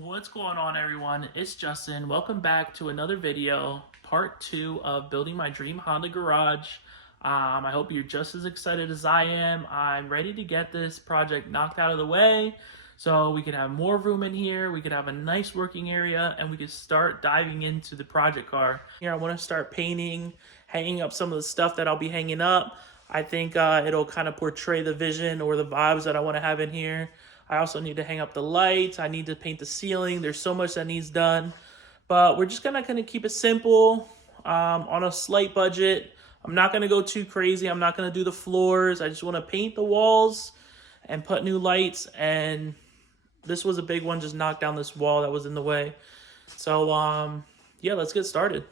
What's going on, everyone? It's Justin. Welcome back to another video, part 2 of building my dream Honda garage. I hope you're just as excited as I am. I'm ready to get this project knocked out of the way so we can have more room in here, we can have a nice working area, and we can start diving into the project car. Here I want to start painting, hanging up some of the stuff that I'll be hanging up. I think it'll kind of portray the vision or the vibes that I want to have in here. I also need to hang up the lights. I need to paint the ceiling. There's so much that needs done. But we're just gonna kind of keep it simple, on a slight budget. I'm not gonna go too crazy. I'm not gonna do the floors. I just want to paint the walls and put new lights. And this was a big one, just knock down this wall that was in the way. So yeah, let's get started.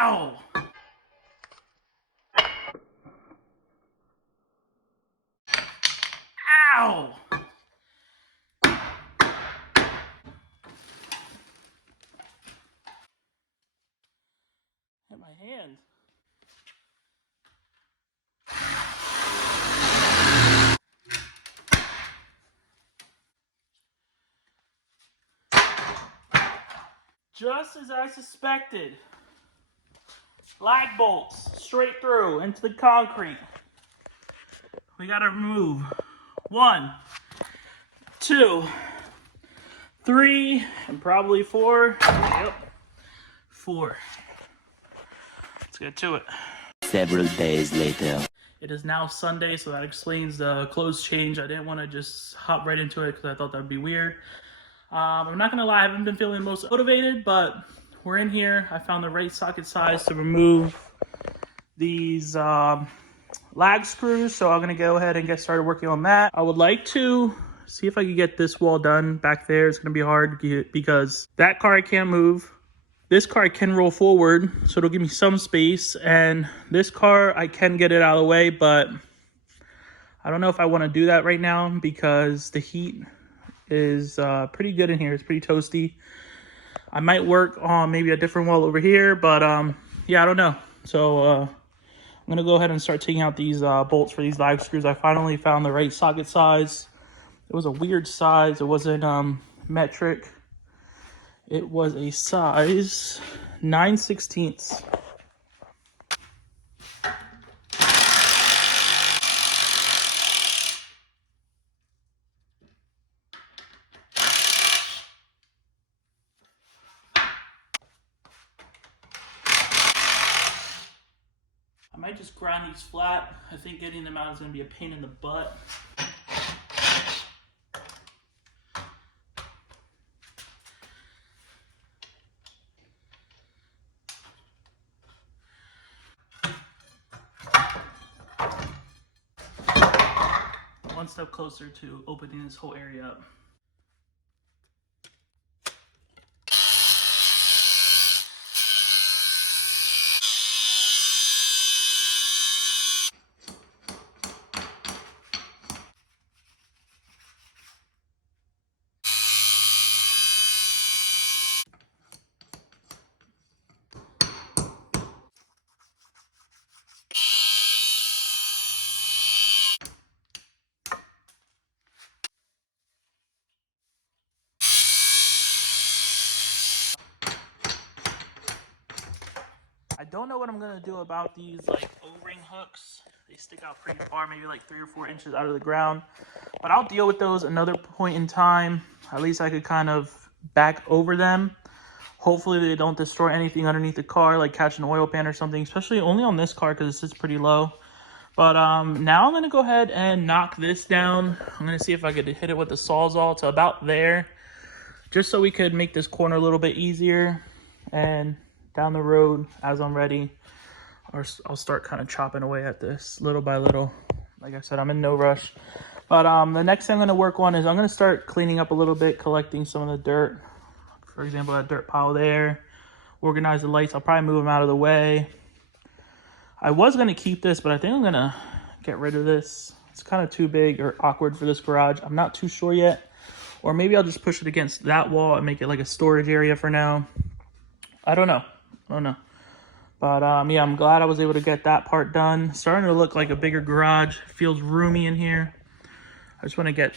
Ow! Ow! Hit my hand. Just as I suspected. Lag bolts straight through into the concrete. We gotta remove 1, 2, 3, and probably 4. Yep, 4. Let's get to it. Several days later. It is now Sunday, so that explains the clothes change. I didn't want to just hop right into it because I thought that would be weird. I'm not gonna lie, I haven't been feeling most motivated, but we're in here. I found the right socket size to remove these lag screws, so I'm gonna go ahead and get started working on that. I would like to see if I can get this wall done back there. It's gonna be hard because that car I can't move. This car I can roll forward, so it'll give me some space, and this car I can get it out of the way, but I don't know if I want to do that right now because the heat is pretty good in here. It's pretty toasty. I might work on maybe a different wall over here, but yeah, I don't know. So I'm gonna go ahead and start taking out these bolts for these lag screws. I finally found the right socket size. It was a weird size. It wasn't metric. It was a size 9/16. I might just grind these flat. I think getting them out is going to be a pain in the butt. One step closer to opening this whole area up. I don't know what I'm gonna do about these like O-ring hooks. They stick out pretty far, maybe like 3 or 4 inches out of the ground. But I'll deal with those another point in time. At least I could kind of back over them. Hopefully they don't destroy anything underneath the car, like catch an oil pan or something, especially only on this car because it sits pretty low. But now I'm gonna go ahead and knock this down. I'm gonna see if I could hit it with the Sawzall to about there, just so we could make this corner a little bit easier. And down the road, as I'm ready, I'll start kind of chopping away at this little by little. Like I said, I'm in no rush. But the next thing I'm gonna work on is I'm gonna start cleaning up a little bit, collecting some of the dirt. For example, that dirt pile there. Organize the lights. I'll probably move them out of the way. I was going to keep this, but I think I'm going to get rid of this. It's kind of too big or awkward for this garage. I'm not too sure yet. Or maybe I'll just push it against that wall and make it like a storage area for now. I don't know. But yeah, I'm glad I was able to get that part done. Starting to look like a bigger garage. Feels roomy in here. I just want to get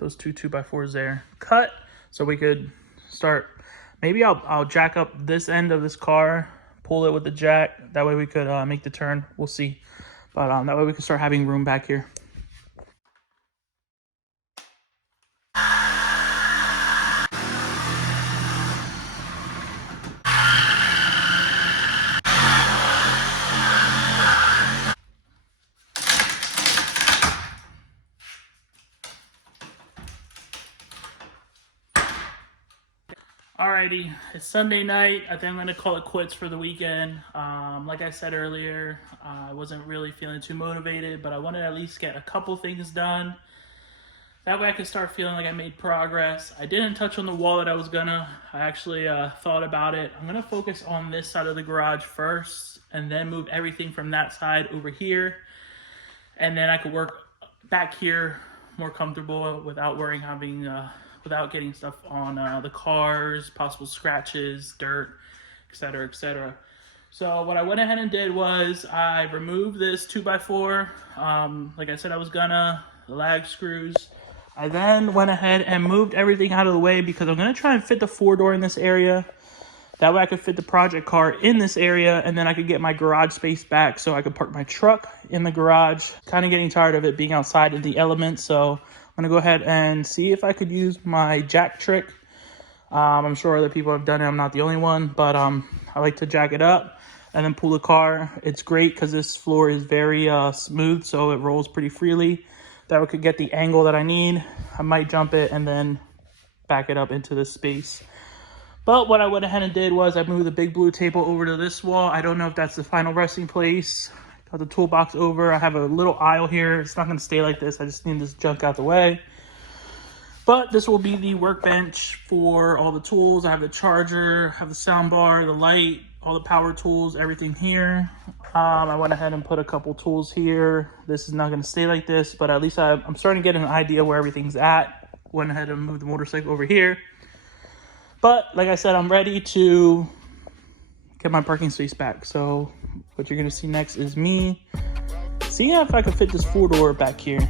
those two 2x4s there cut so we could start. Maybe I'll jack up this end of this car, pull it with the jack. That way we could make the turn. We'll see. But that way we can start having room back here. Alrighty, it's Sunday night. I think I'm gonna call it quits for the weekend. Like I said earlier, I wasn't really feeling too motivated, but I wanted to at least get a couple things done. That way I could start feeling like I made progress. I didn't touch on the wall that I was gonna. I actually thought about it. I'm gonna focus on this side of the garage first, and then move everything from that side over here. And then I could work back here more comfortable without worrying without getting stuff on the cars, possible scratches, dirt, etc., etc. So what I went ahead and did was I removed this 2x4. Like I said, I was gonna, the lag screws. I then went ahead and moved everything out of the way because I'm gonna try and fit the 4-door in this area. That way I could fit the project car in this area, and then I could get my garage space back so I could park my truck in the garage. Kind of getting tired of it being outside in the elements, so I'm gonna go ahead and see if I could use my jack trick. I'm sure other people have done it. I'm not the only one, but I like to jack it up and then pull the car. It's great because this floor is very smooth, so it rolls pretty freely. That way I could get the angle that I need. I might jump it and then back it up into this space. But what I went ahead and did was I moved the big blue table over to this wall. I don't know if that's the final resting place. Got the toolbox over. I have a little aisle here. It's not going to stay like this. I just need this junk out the way. But this will be the workbench for all the tools. I have the charger, I have the sound bar, the light, all the power tools, everything here. I went ahead and put a couple tools here. This is not going to stay like this, but at least I'm starting to get an idea where everything's at. Went ahead and moved the motorcycle over here. But like I said, I'm ready to get my parking space back. So what you're going to see next is me seeing if I can fit this 4-door back here.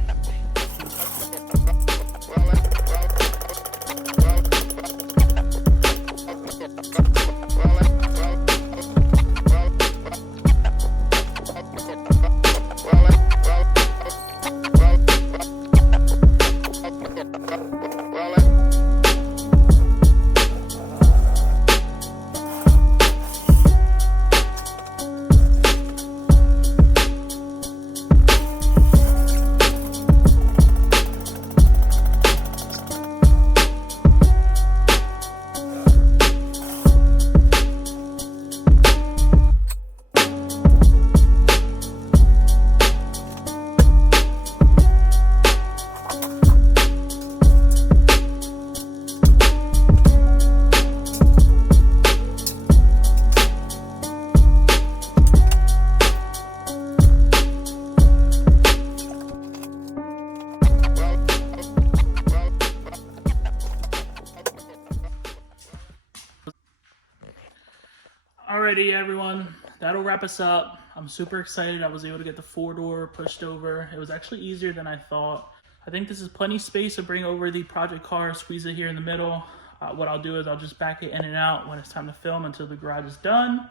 Alrighty, everyone, that'll wrap us up. I'm super excited. I was able to get the 4-door pushed over. It was actually easier than I thought. I think this is plenty space to bring over the project car, squeeze it here in the middle. What I'll do is I'll just back it in and out when it's time to film until the garage is done.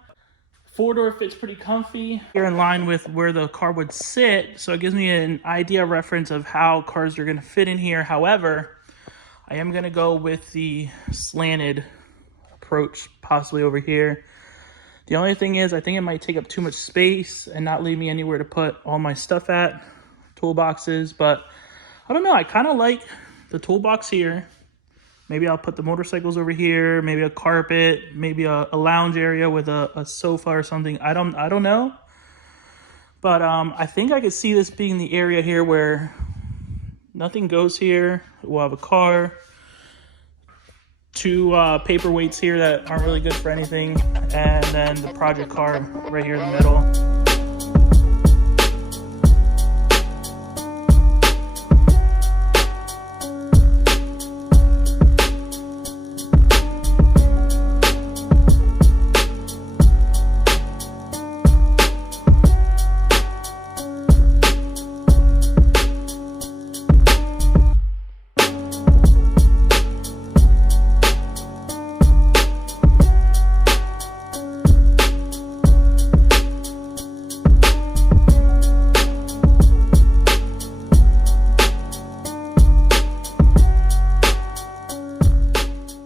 4-door fits pretty comfy. Here in line with where the car would sit, so it gives me an idea reference of how cars are gonna fit in here. However, I am gonna go with the slanted approach, possibly over here. The only thing is, I think it might take up too much space and not leave me anywhere to put all my stuff at, toolboxes. But I don't know, I kind of like the toolbox here. Maybe I'll put the motorcycles over here, maybe a carpet, maybe a lounge area with a sofa or something. I don't know. But I think I could see this being the area here where nothing goes here. We'll have a car, two paperweights here that aren't really good for anything, and then the project car right here in the middle.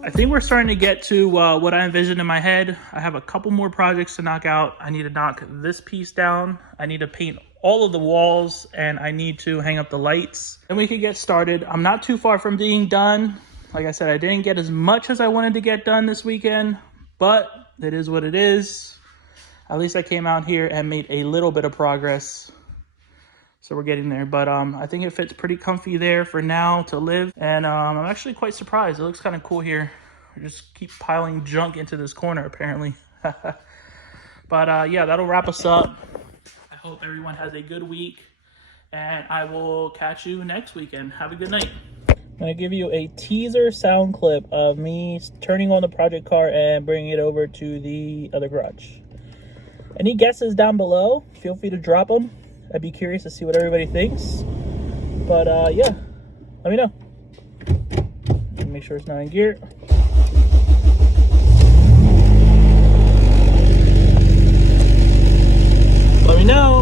I think we're starting to get to what I envisioned in my head. I have a couple more projects to knock out. I need to knock this piece down. I need to paint all of the walls, and I need to hang up the lights. Then we can get started. I'm not too far from being done. Like I said, I didn't get as much as I wanted to get done this weekend, but it is what it is. At least I came out here and made a little bit of progress. So we're getting there, but I think it fits pretty comfy there for now to live. And I'm actually quite surprised. It looks kind of cool here. We just keep piling junk into this corner, apparently. But yeah, that'll wrap us up. I hope everyone has a good week, and I will catch you next weekend. Have a good night. I'm gonna give you a teaser sound clip of me turning on the project car and bringing it over to the other garage. Any guesses down below? Feel free to drop them. I'd be curious to see what everybody thinks. But yeah, let me know. Make sure it's not in gear. Let me know.